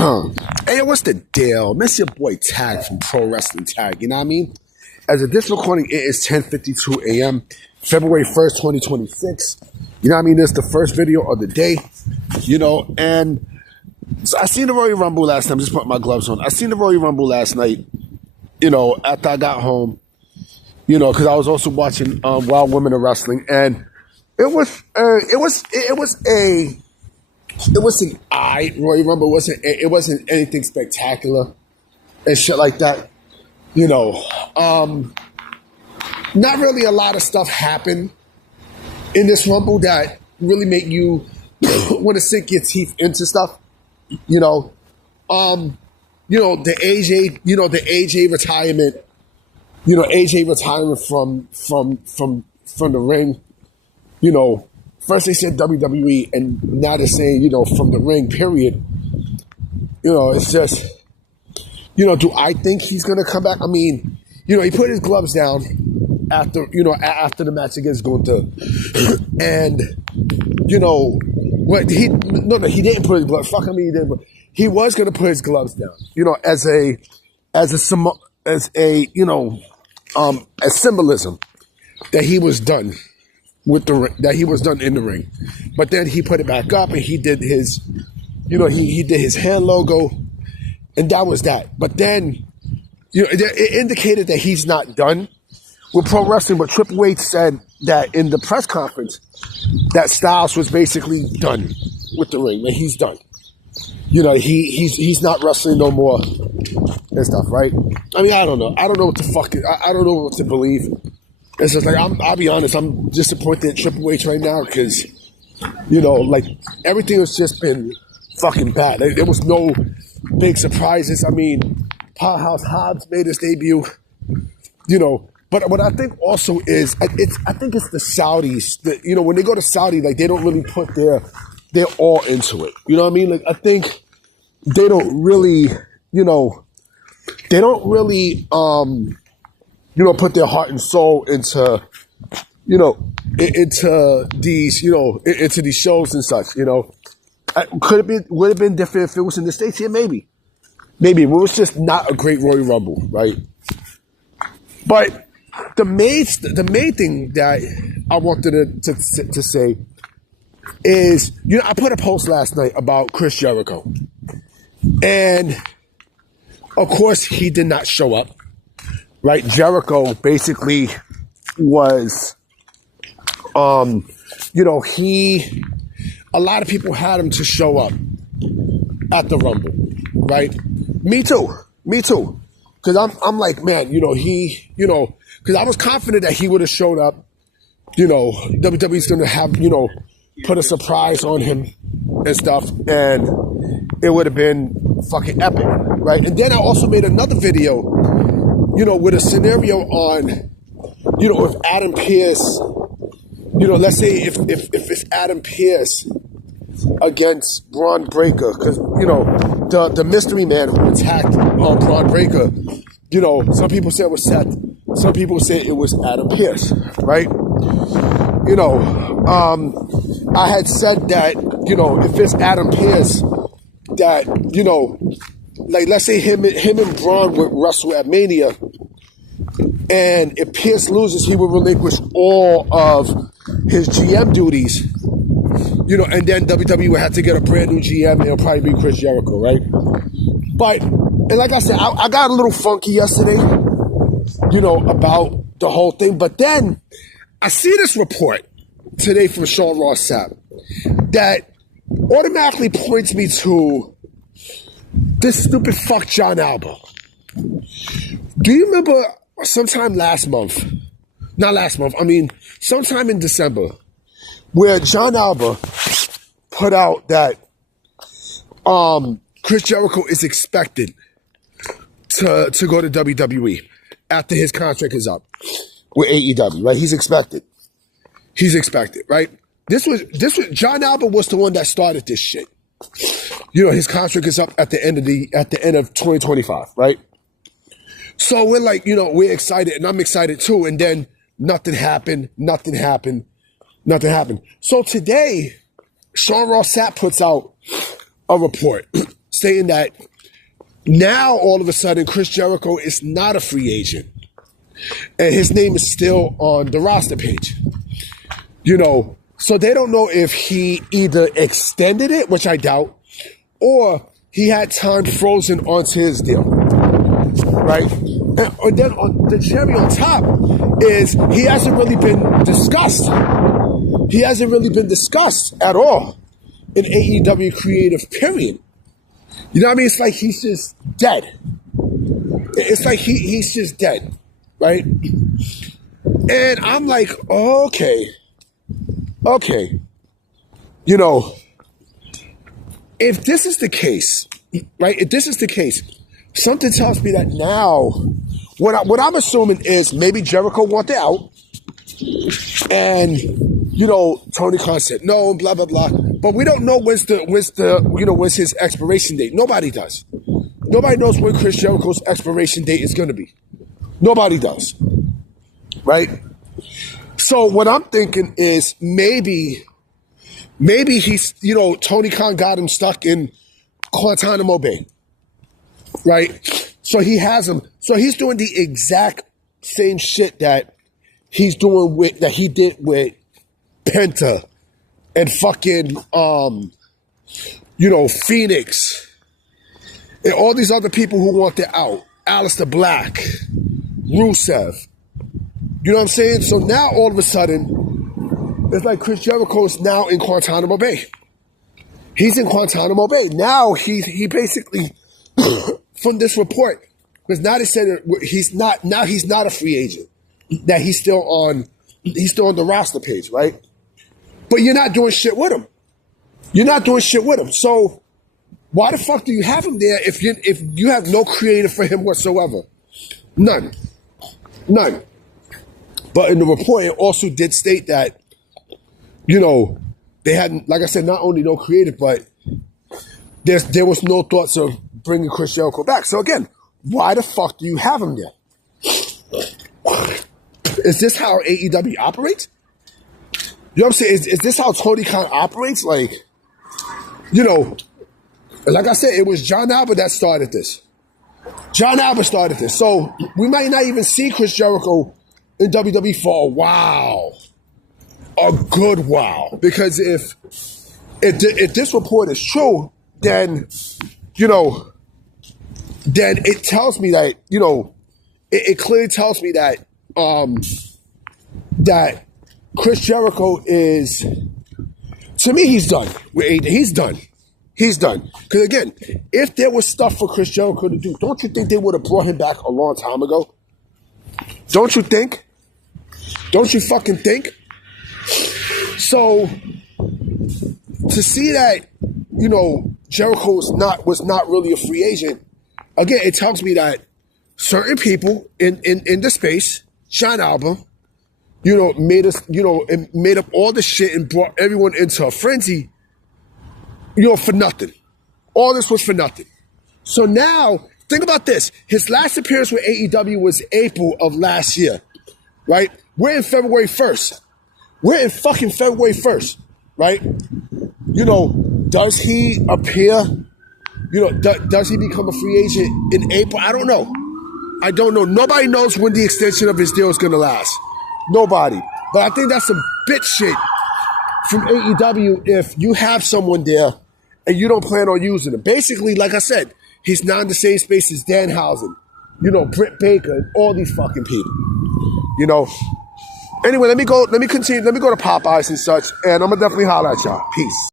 Hey, what's the deal? Miss your boy Tag from Pro Wrestling Tag, you know what I mean? As of this recording, it is 10:52 a.m., February 1st, 2026. You know what I mean? This is the first video of the day, and so I seen the Royal Rumble last night. I'm just putting my gloves on. I seen the Royal Rumble last night, after I got home, because I was also watching Wild Women of Wrestling, and it was an Royal Rumble. It wasn't anything spectacular and shit like that. Not really a lot of stuff happened in this Rumble that really make you want to sink your teeth into stuff. The AJ retirement. AJ retirement from the ring. First they said WWE, and now they're saying, from the ring, period. It's just, do I think he's going to come back? I mean, he put his gloves down after the match against Gunther. And, he didn't put his gloves, he didn't. He was going to put his gloves down, as symbolism that he was done. That he was done in the ring, but then he put it back up and he did his, he did his hand logo, and that was that. But then, it indicated that he's not done with pro wrestling. But Triple H said that in the press conference that Styles was basically done with the ring. That he's done. He's not wrestling no more and stuff, right? I mean, I don't know. I don't know what the fuck. I don't know what to believe. It's just like, I'll be honest, I'm disappointed in Triple H right now because, everything has just been fucking bad. There was no big surprises. I mean, Powerhouse Hobbs made his debut, but what I think also is, I think it's the Saudis that, when they go to Saudi, they don't really put their all into it. You know what I mean? I think they don't really, put their heart and soul into, into these shows and such, would have been different if it was in the States here, maybe. Maybe. It was just not a great Royal Rumble, right? But the main thing that I wanted to say is, I put a post last night about Chris Jericho. And, of course, he did not show up. Right, Jericho basically was, a lot of people had him to show up at the Rumble, right? Me too. Because I'm like, man, because I was confident that he would have showed up. WWE's going to have, put a surprise on him and stuff, and it would have been fucking epic, right? And then I also made another video, with a scenario on, if Adam Pearce, let's say if it's Adam Pearce against Braun Breaker, because, the mystery man who attacked Braun Breaker, some people said it was Seth, some people say it was Adam Pearce, right? I had said that, if it's Adam Pearce, that, let's say him and Braun would wrestle at Mania, and if Pierce loses, he would relinquish all of his GM duties, and then WWE would have to get a brand new GM, and it'll probably be Chris Jericho, right? But, and like I said, I got a little funky yesterday, about the whole thing, but then I see this report today from Sean Ross Sapp that automatically points me to this stupid fuck John Alba. Do you remember sometime sometime in December, where John Alba put out that Chris Jericho is expected to go to WWE after his contract is up with AEW, right? He's expected, right? This was John Alba was the one that started this shit. His contract is up at the end of 2025, right? So we're like, we're excited, and I'm excited too. And then nothing happened. So today, Sean Ross Sapp puts out a report stating that now all of a sudden Chris Jericho is not a free agent. And his name is still on the roster page. So they don't know if he either extended it, which I doubt, or he had time frozen onto his deal. Right? And then the cherry on top is he hasn't really been discussed. He hasn't really been discussed at all in AEW creative, period. You know what I mean? It's like he's just dead. It's like he's just dead, right? And I'm like, okay. If this is the case, right? If this is the case, something tells me that now, what I'm assuming is maybe Jericho wanted out, and Tony Khan said no, and blah blah blah. But we don't know when's his expiration date. Nobody does. Nobody knows when Chris Jericho's expiration date is going to be. Nobody does, right? So what I'm thinking is maybe he's Tony Khan got him stuck in Guantanamo Bay, right? So he has him. So he's doing the exact same shit that he did with Penta and fucking Phoenix and all these other people who wanted out. Aleister Black, Rusev. You know what I'm saying? So now all of a sudden, it's like Chris Jericho is now in Guantanamo Bay. He's in Guantanamo Bay. Now he basically, from this report, because now they said he's not a free agent. That he's still on the roster page, right? But you're not doing shit with him. So why the fuck do you have him there if you have no creative for him whatsoever? None. But in the report, it also did state that, they had, like I said, not only no creative, but there was no thoughts of bringing Chris Jericho back. So again, why the fuck do you have him there? Is this how AEW operates? You know what I'm saying? Is this how Tony Khan operates? Like I said, it was John Albert that started this. So we might not even see Chris Jericho in WWE for a while. A good while. Because if this report is true, then it tells me that, it clearly tells me that that Chris Jericho is, to me, he's done. He's done. Because again, if there was stuff for Chris Jericho to do, don't you think they would have brought him back a long time ago? Don't you think? Don't you fucking think? So to see that, Jericho was not really a free agent, again, it tells me that certain people in the space, John Albert, made up all the shit and brought everyone into a frenzy, for nothing. All this was for nothing. So now, think about this. His last appearance with AEW was April of last year, right? We're in February 1st. We're in fucking February 1st, right? Does he appear, does he become a free agent in April? I don't know. Nobody knows when the extension of his deal is going to last. Nobody. But I think that's some bitch shit from AEW if you have someone there and you don't plan on using him. Basically, like I said, he's not in the same space as Danhausen, Britt Baker, and all these fucking people. Anyway, let me continue. Let me go to Popeyes and such, and I'm going to definitely holler at y'all. Peace.